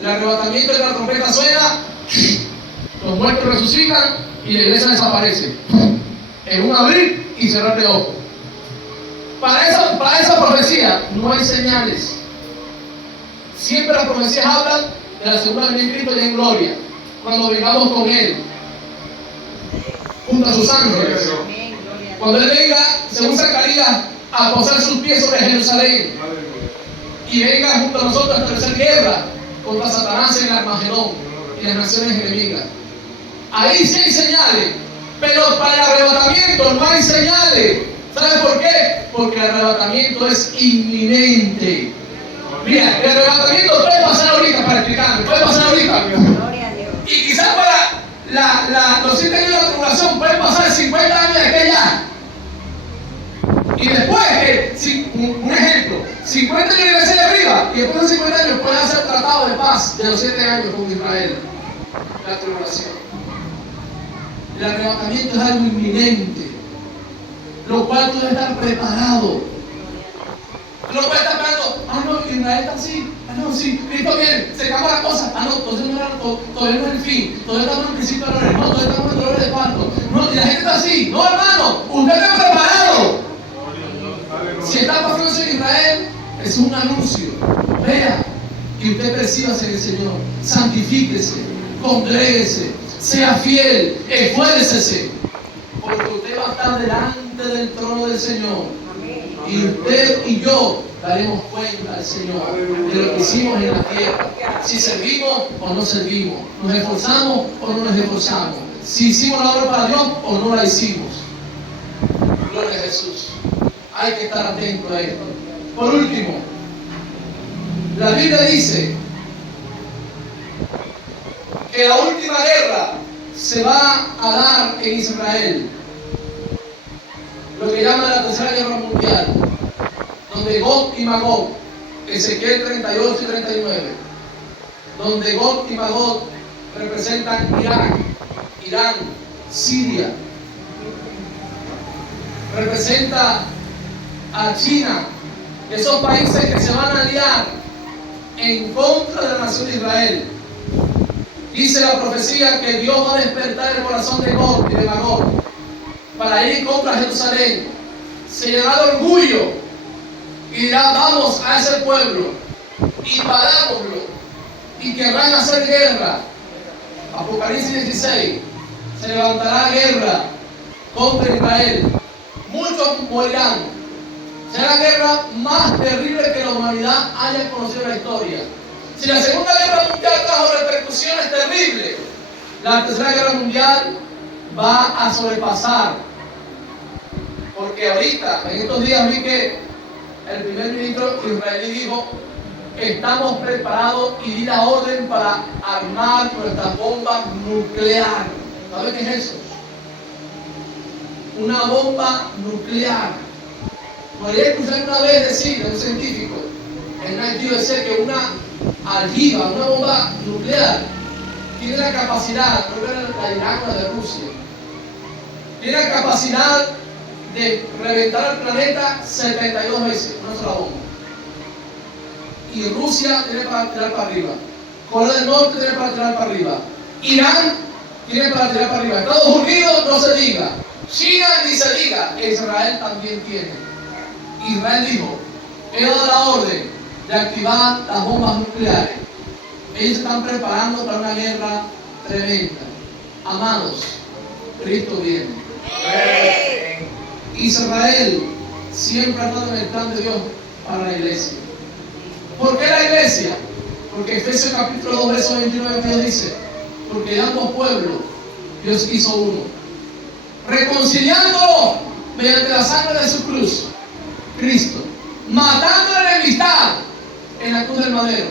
El arrebatamiento es que la trompeta suena, los muertos resucitan y la iglesia desaparece. En un abrir y cerrar de ojos. Para esa profecía no hay señales. Siempre las profecías hablan de la segunda venida de Cristo ya en gloria, cuando vengamos con Él, junto a sus ángeles. Cuando Él venga, según Zacarías, a posar sus pies sobre Jerusalén y venga junto a nosotros a establecer guerra contra Satanás en el Armagedón y las naciones enemigas. Ahí sí hay señales, pero para el arrebatamiento no hay señales. ¿Sabes por qué? Porque el arrebatamiento es inminente. Mira, el arrebatamiento puede pasar ahorita, para explicarme, puede pasar ahorita. Y quizás para los 7 años de la tribulación pueden pasar 50 años de aquella. Y después, un ejemplo, 50 años de arriba, y después de 50 años pueden hacer tratado de paz de los 7 años con Israel. La tribulación. El arrebatamiento es algo inminente, lo cual tú debes estar preparado. Tú no puedes estar esperando, no, Israel está así, no, sí, Cristo viene, se acabó la cosa, no, todavía no es el fin, todavía estamos en el principio de dolores, no, todavía estamos en dolores de parto, no, y la gente está así, no, hermano, usted está preparado. Si está pasando eso en Israel, es un anuncio. Vea, y usted percíbase en el Señor, santifíquese, congréguese, sea fiel, esfuércese, porque usted va a estar delante del trono del Señor. Y usted y yo daremos cuenta al Señor de lo que hicimos en la tierra. Si servimos o no servimos, nos esforzamos o no nos esforzamos, si hicimos la obra para Dios o no la hicimos. Gloria a Jesús. Hay que estar atento a esto. Por último, la Biblia dice que la última guerra se va a dar en Israel, lo que llaman la tercera guerra mundial, donde Gog y Magog, Ezequiel 38 y 39, donde Gog y Magog representan Irán, Siria, representa a China, esos países que se van a aliar en contra de la nación de Israel. Dice la profecía que Dios va a despertar el corazón de Gog y de Magog para ir contra Jerusalén. Se llenará de orgullo y y dirán, vamos a ese pueblo, invadámoslo, y querrán hacer guerra. Apocalipsis 16, se levantará guerra contra Israel. Muchos morirán. Será la guerra más terrible que la humanidad haya conocido en la historia. Si la Segunda Guerra Mundial trajo repercusiones terribles, la Tercera Guerra Mundial va a sobrepasar. Porque ahorita, en estos días, vi que el primer ministro israelí dijo: estamos preparados y di la orden para armar nuestra bomba nuclear. ¿Sabe qué es eso? Una bomba nuclear. Podría escuchar una vez decir a un científico en Haití decía que una aljiba, una bomba nuclear, tiene la capacidad, creo que era la Irak o la de Rusia, tiene la capacidad de reventar el planeta 72 veces, una sola bomba. Y Rusia tiene para tirar para arriba, Corea del Norte tiene para tirar para arriba, Irán tiene para tirar para arriba, Estados Unidos no se diga, China ni se diga, Israel también tiene. Israel dijo: he dado la orden de activar las bombas nucleares. Ellos están preparando para una guerra tremenda. Amados, Cristo viene. Israel siempre ha estado en el plan de Dios para la iglesia. ¿Por qué la iglesia? Porque Efesios capítulo 2, verso 29 Dios dice: porque de ambos pueblos Dios hizo uno, reconciliándolo mediante la sangre de su cruz, Cristo, matando la enemistad en la cruz del madero.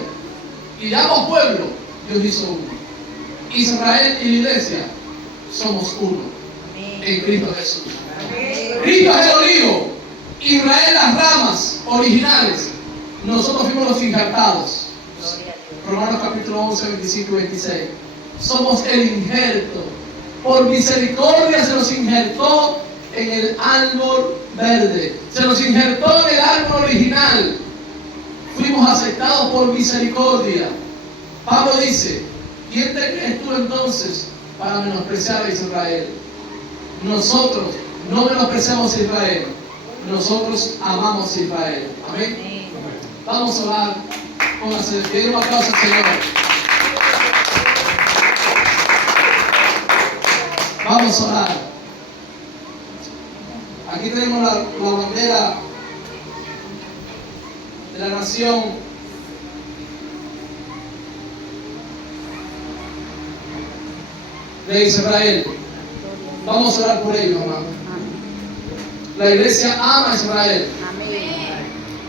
Y de ambos pueblos Dios hizo uno. Israel y la iglesia somos uno en Cristo Jesús. Cristo es el olivo, Israel las ramas originales, nosotros fuimos los injertados. Romanos capítulo 11, 25 y 26. Somos el injerto. Por misericordia se nos injertó en el árbol verde. Se nos injertó en el árbol original. Fuimos aceptados por misericordia. Pablo dice: ¿quién te crees tú entonces para menospreciar a Israel? Nosotros no menospreciamos a Israel. Nosotros amamos a Israel. Amén. Vamos a orar. Pónganse de pie. Un aplauso al Señor. Vamos a orar. Aquí tenemos la bandera de la nación. De Israel. Vamos a orar por ellos, hermano. La iglesia ama a Israel.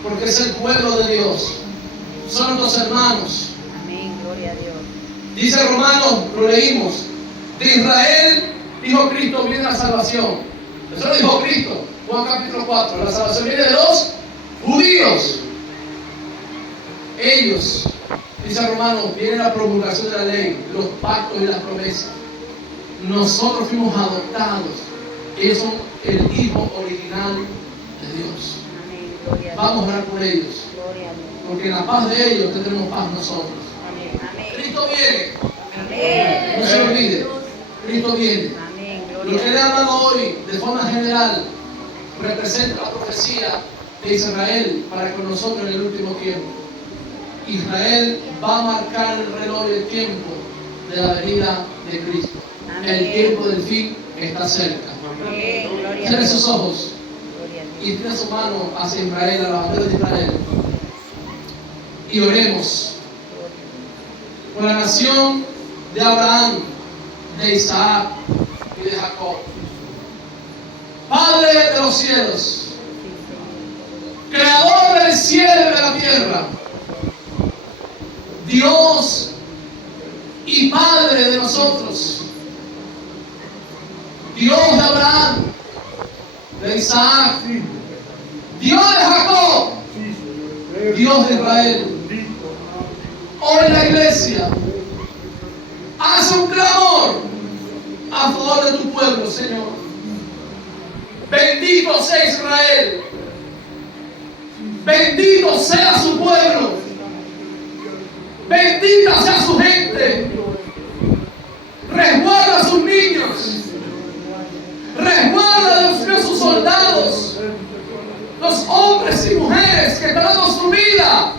Porque es el pueblo de Dios. Son nuestros hermanos. Amén, gloria a Dios. Dice Romanos, lo leímos: de Israel, dijo Cristo, viene la salvación. Eso lo dijo Cristo, Juan capítulo 4. La salvación viene de los judíos. Ellos, dice Romanos, viene la promulgación de la ley, los pactos y las promesas. Nosotros fuimos adoptados. Ellos son el hijo original de Dios. Amén, gloria a Dios. Vamos a orar por ellos. Gloria a Dios. Porque en la paz de ellos tendremos paz nosotros. Amén. Amén. Cristo viene. Amén. No se olvide. Cristo viene. Amén, Lo gloria que a le he Dios. hablado hoy, de forma general, representa la profecía de Israel para con nosotros en el último tiempo. Israel va a marcar el reloj del tiempo de la venida de Cristo. Amén. El tiempo del fin está cerca. Amén, gloria a Cierre Dios. sus ojos Gloria a Dios. y tire su mano hacia Israel, a la bandera de Israel. Y oremos por la nación de Abraham, de Isaac y de Jacob. Padre de los cielos, creador del cielo y de la tierra, Dios y Padre de nosotros, Dios de Abraham, de Isaac, Dios de Jacob, Dios de Israel. Hoy la iglesia hace un clamor a favor de tu pueblo, Señor. Bendito sea Israel. Bendito sea su pueblo. Bendita sea su gente. Resguarda a sus niños. Resguarda a sus soldados. Los hombres y mujeres que están dando su vida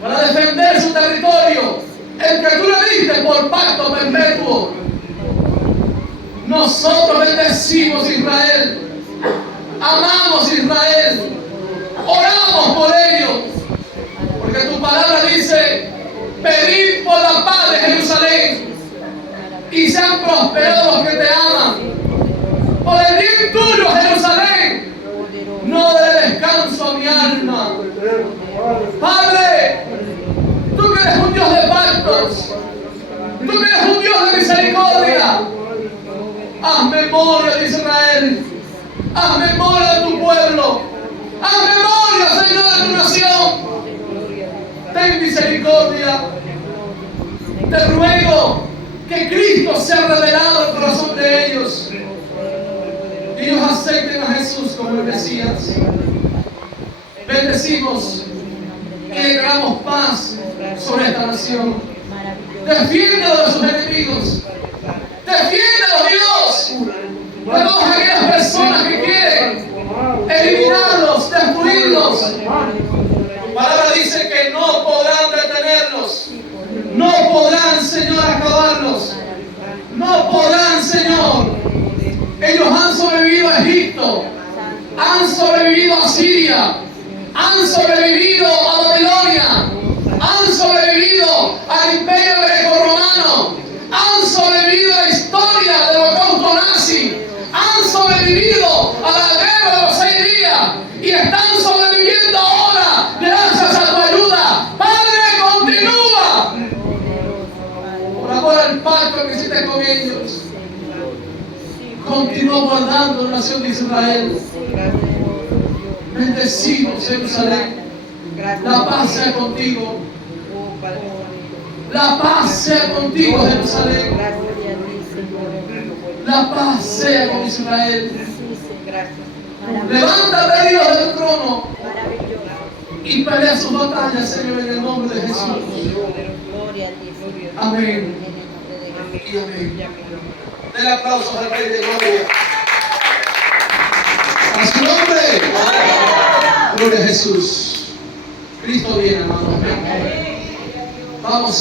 para defender su territorio, el que tú le diste por pacto perpetuo. Nosotros bendecimos Israel, amamos Israel, oramos por ellos, porque tu palabra dice: pedid por la paz de Jerusalén y sean prosperados los que te aman. Por el bien tuyo, Jerusalén, no dé descanso a mi alma. Padre, tú que eres un Dios de pactos, tú que eres un Dios de misericordia, haz memoria de Israel, haz memoria de tu pueblo, haz memoria, Señor, de tu nación. Ten misericordia. Te ruego que Cristo sea revelado al corazón de ellos, y ellos acepten a Jesús como el Mesías. Bendecimos y declaramos paz sobre esta nación. Defiéndelo de sus enemigos. Defiéndelo, Dios, de todas aquellas personas que quieren eliminarlos, destruirlos. Tu palabra dice que no podrán detenerlos. No podrán, Señor, acabarlos. No podrán, Señor. Ellos han sobrevivido a Egipto, han sobrevivido a Siria, han sobrevivido a Babilonia, han sobrevivido al imperio greco-romano, han sobrevivido a la historia del holocausto nazi, han sobrevivido a la guerra de los 6 días y están sobreviviendo ahora gracias a tu ayuda. Padre, continúa por amor al pacto que hiciste con ellos. Continúa guardando la nación de Israel. Bendecimos Jerusalén. La paz sea contigo. La paz sea contigo, Jerusalén. La paz sea con Israel. Levántate, Dios, del trono y pelea sus batallas, Señor, en el nombre de Jesús. Amén. Y amén. Den aplausos al Rey de Gloria. A su nombre. Gloria a Jesús. Cristo viene, hermanos. Vamos.